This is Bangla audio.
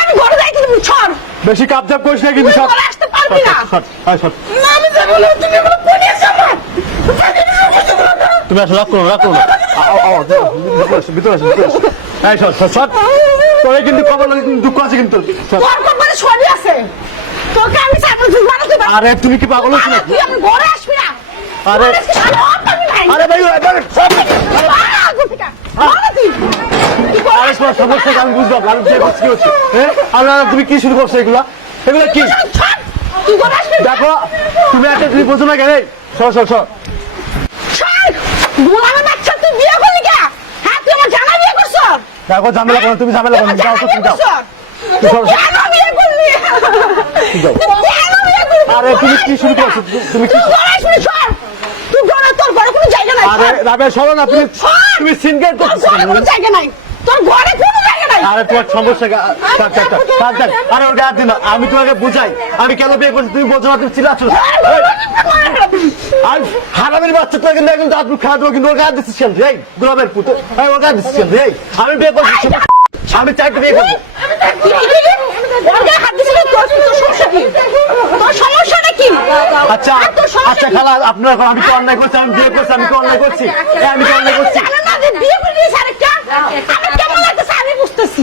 আমি ঘরে যাই কিন্তু ছড় বেশি কাপজাপ করিস না কিন্তু তুই ঘরে আসতে পারবি না না আমি যাবো না তুমি বলো পুলিশ যাবো তুমি আসো রাগ করো না ভিতরে আসো এই সর তোরে কিন্তু খবর লাগে কিন্তু দুঃখ আছে কিন্তু তোর কোম্পানি ছড়ি আছে তোকে আমি চাকরি দিই বানাতে পারি আরে তুমি কি পাগল হচ্ছ না তুই আমি ঘরে আসবি না আরে আরে ভাই আরে সমস্যা আমি বুঝলাম আমি যে করছি কি হচ্ছে হ্যাঁ তুমি কি শুরু করছো এগুলা কি দেখো তুমি একটা তুমি বোঝো না কেন সর দেখো ঝামেলা করো তুমি ঝামেলা করো যাও তো তুমি যাও আরে তুমি কি শুরু করছো তুমি কি আরে রাবে সরো না তুমি সিনগেট করছো জায়গা নাই তোর ঘরে কোনো জায়গা নাই আরে তোমার সমস্যা আরে ওটা আর দিন আমি তোমাকে বুঝাই আমি কেন বিয়ে করছি তুমি বোঝো না তুমি চিল্লাচ্ছ আর হারামের বাচ্চা তো কিন্তু একদম দাঁত খাওয়া দেবো কিন্তু ওর গায়ে দিচ্ছিস কেন রে গোলাপের পুতো ওর গায়ে দিচ্ছিস কেন রে আমি বিয়ে করছি আমি চাইতে বিয়ে করবো আচ্ছা খালা আপনার আমি তো অন্যায় করছি আমি বিয়ে করছি আমি তো অন্যায় করছি আমি তো অন্যায় করছি বিয়ে করে দিয়েছে আরেকটা আমার কেমন লাগতেছে আমি বুঝতেছি